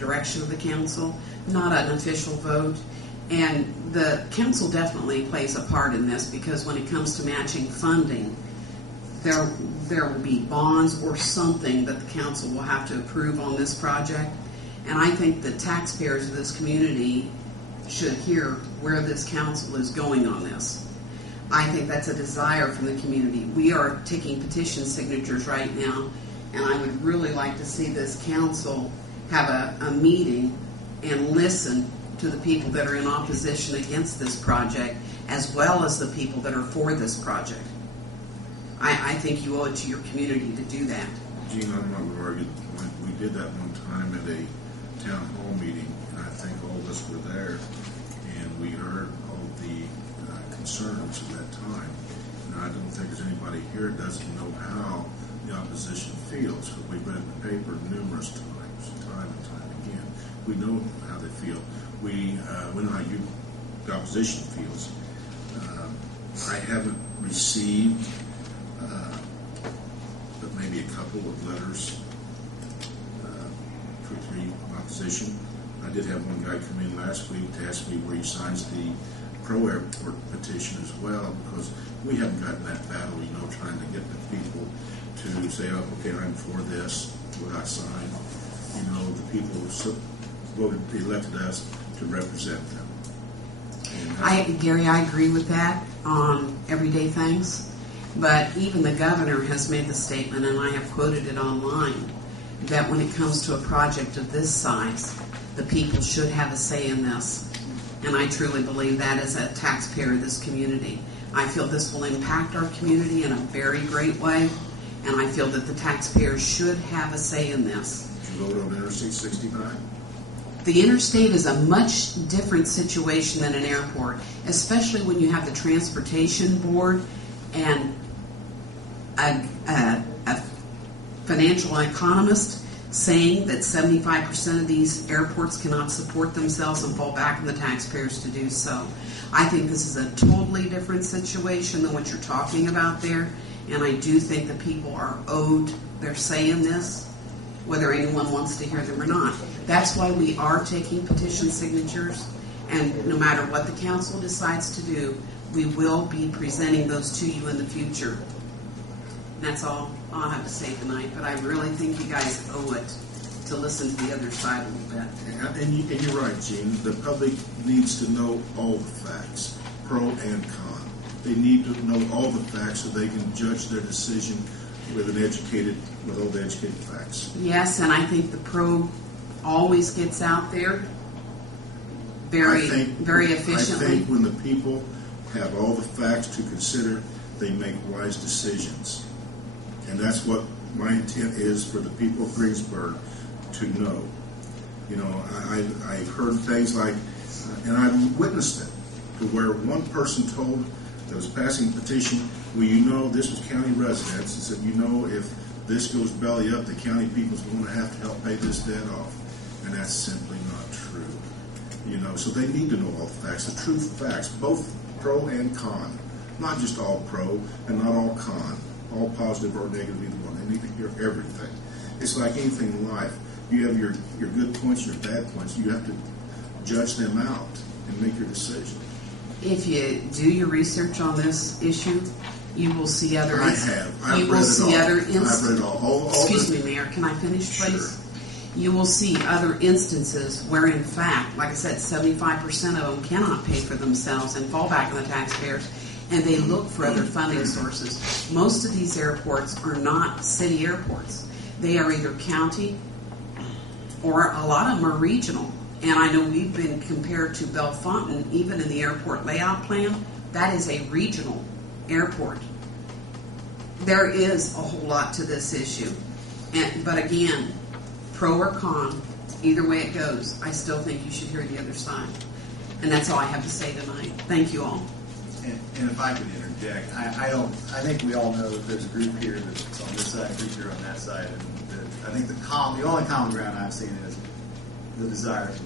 direction of the council, not an official vote. And the council definitely plays a part in this, because when it comes to matching funding, there will be bonds or something that the council will have to approve on this project. And I think the taxpayers of this community should hear where this council is going on this. I think that's a desire from the community. We are taking petition signatures right now, and I would really like to see this council have a meeting and listen to the people that are in opposition against this project, as well as the people that are for this project. I think you owe it to your community to do that. Gene, I'm not going to argue the point. We did that one time at a town hall meeting, and I think all of us were there, and we heard all the concerns at that time. And I don't think there's anybody here that doesn't know how the opposition feels, because we've read the paper numerous times, time and time again. We know how they feel. We know how the opposition feels. I haven't received but maybe a couple of letters for the opposition. I did have one guy come in last week to ask me where he signs the pro-airport petition as well, because we haven't gotten that battle, trying to get the people to say, oh, okay, I'm for this, would I sign? The people voted, elected us to represent them. Gary, I agree with that on everyday things. But even the governor has made the statement, and I have quoted it online, that when it comes to a project of this size, the people should have a say in this. And I truly believe that as a taxpayer of this community. I feel this will impact our community in a very great way, and I feel that the taxpayers should have a say in this. Did you vote on Interstate 69? The interstate is a much different situation than an airport, especially when you have the transportation board and a financial economist saying that 75% of these airports cannot support themselves and fall back on the taxpayers to do so. I think this is a totally different situation than what you're talking about there, and I do think that people are owed their say in this, whether anyone wants to hear them or not. That's why we are taking petition signatures, and no matter what the council decides to do, we will be presenting those to you in the future. And that's all I'll have to say tonight, but I really think you guys owe it to listen to the other side a little bit. And you're right, Gene. The public needs to know all the facts, pro and con. They need to know all the facts so they can judge their decision with all the educated facts. Yes, and I think the pro always gets out there very efficiently. I think when the people have all the facts to consider, they make wise decisions. And that's what my intent is for the people of Greensburg to know. I've heard things like, and I've witnessed it, to where one person told that was passing a petition, well, this was county residents, and said, if this goes belly up, the county people's going to have to help pay this debt off. And that's simply not true. So they need to know all the facts, the truth facts, both pro and con. Not just all pro and not all con, all positive or negative, either one. They need to hear everything. It's like anything in life. You have your good points, your bad points. You have to judge them out and make your decision. If you do your research on this issue, you will see other. I have. I've read it all. Excuse me, Mayor. Can I finish, please? Sure. You will see other instances where, in fact, like I said, 75% of them cannot pay for themselves and fall back on the taxpayers, and they look for other funding sources. Most of these airports are not city airports. They are either county or a lot of them are regional. And I know we've been compared to Bellefontaine, even in the airport layout plan. That is a regional airport. There is a whole lot to this issue. But again, pro or con, either way it goes, I still think you should hear the other side. And that's all I have to say tonight. Thank you all. And if I could interject, I think we all know that there's a group here that's on this side, a group here on that side, and I think the only common ground I've seen is the desire to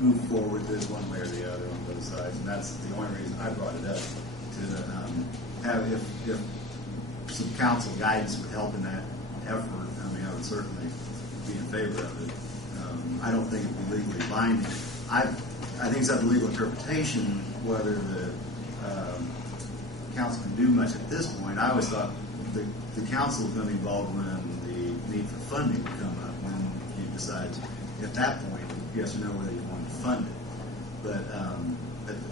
move forward this one way or the other on both sides, and that's the only reason I brought it up, to have if some council guidance would help in that effort. I would certainly be in favor of it. I don't think it'd be legally binding. I think it's up to legal interpretation whether the council can do much at this point. I always thought the council was going to be involved when the need for funding would come up, when you decide at that point, yes or no, whether you want to fund it. But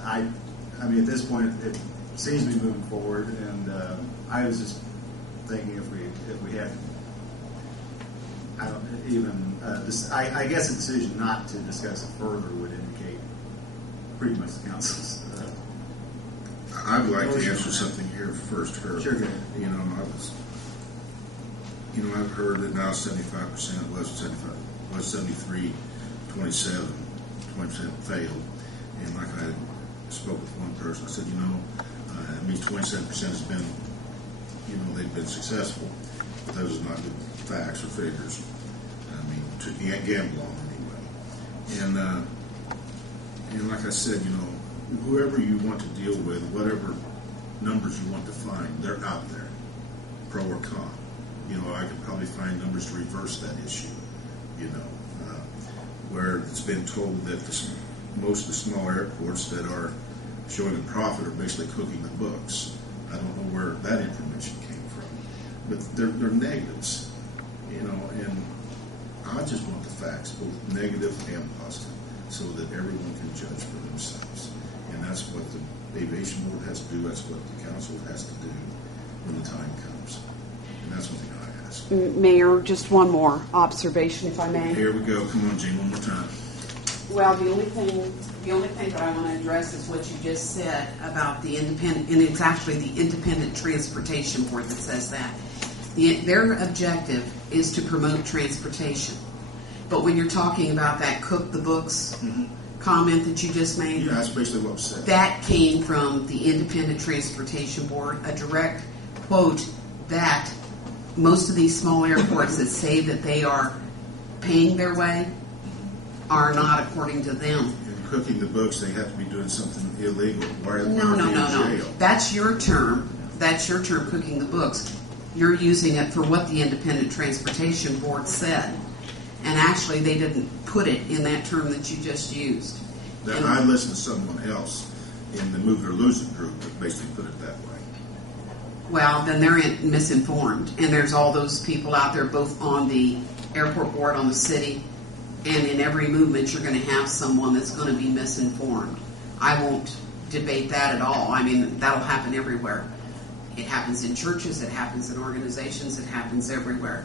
I mean, at this point, it seems to be moving forward, and I was just thinking if we had, I don't even, I guess a decision not to discuss it further would indicate pretty much the council's. I'd like to answer something here first, Herb. Sure. I've heard that now 75% was 73, 27, 20% failed. And like I spoke with one person, I said, it means 27% has been, they've been successful. But those are not good facts or figures. I mean, to gamble on anyway. And like I said, whoever you want to deal with, whatever numbers you want to find, they're out there, pro or con. I could probably find numbers to reverse that issue, where it's been told that most of the small airports that are showing a profit are basically cooking the books. I don't know where that information came from, but they're negatives, and I just want the facts, both negative and positive, so that everyone can judge for themselves. And that's what the aviation board has to do. That's what the council has to do when the time comes. And that's one thing I ask. Mayor, just one more observation, if I may. Here we go. Come on, Gene, one more time. Well, the only thing that I want to address is what you just said about the independent, and it's actually the Independent Transportation Board that says that. Their objective is to promote transportation. But when you're talking about that cook the books comment that you just made, yeah, that's basically what was said. That came from the Independent Transportation Board, a direct quote that most of these small airports that say that they are paying their way are not according to them. In cooking the books, they have to be doing something illegal. No. That's your term. That's your term, cooking the books. You're using it for what the Independent Transportation Board said. And actually, they didn't put it in that term that you just used. I listened to someone else in the Move or Lose It group that basically put it that way. Well, then they're misinformed. And there's all those people out there, both on the airport board, on the city, and in every movement, you're going to have someone that's going to be misinformed. I won't debate that at all. I mean, that'll happen everywhere. It happens in churches, it happens in organizations, it happens everywhere.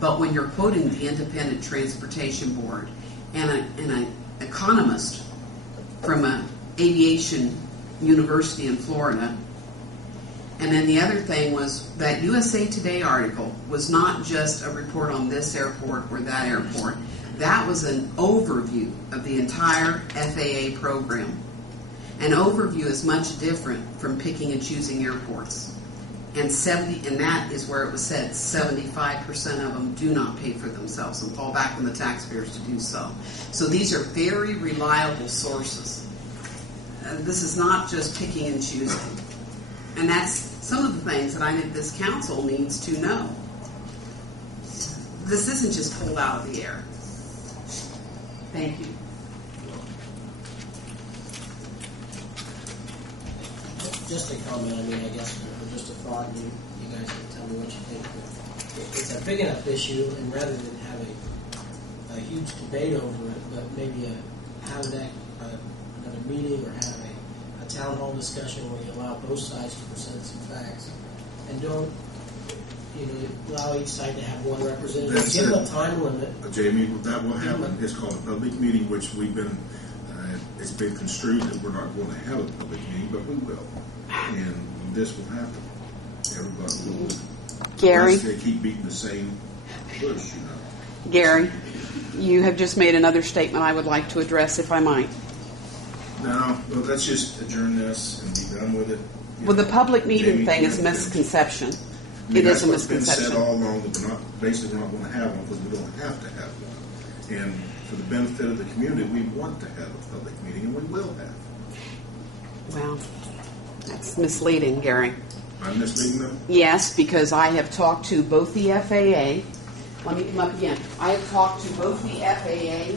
But when you're quoting the Independent Transportation Board and an economist from an aviation university in Florida, and then the other thing was that USA Today article was not just a report on this airport or that airport. That was an overview of the entire FAA program. An overview is much different from picking and choosing airports. And that is where it was said 75% of them do not pay for themselves and fall back on the taxpayers to do so. So these are very reliable sources. This is not just picking and choosing. And that's some of the things that I think this council needs to know. This isn't just pulled out of the air. Thank you. Just a comment, I guess, or just a thought, and you guys can tell me what you think. It's a big enough issue, and rather than have a huge debate over it, but maybe have another meeting or have a town hall discussion where you allow both sides to present some facts, and don't allow each side to have one representative. Give them a time limit. Jamie, that will happen. It's called a public meeting, which we've been. It's been construed that we're not going to have a public meeting, but we will. And this will happen. Everybody will. Gary? They keep beating the same push, Gary, you have just made another statement I would like to address, if I might. No, well, let's just adjourn this and be done with it. Well, the public meeting thing is a misconception. It is a misconception. It's been said all along that we're not going to have one because we don't have to have one. And for the benefit of the community, we want to have a public meeting, and we will have. Well, that's misleading, Gary. I'm misleading them? Yes, because I have talked to both the FAA let me come up again. I have talked to both the FAA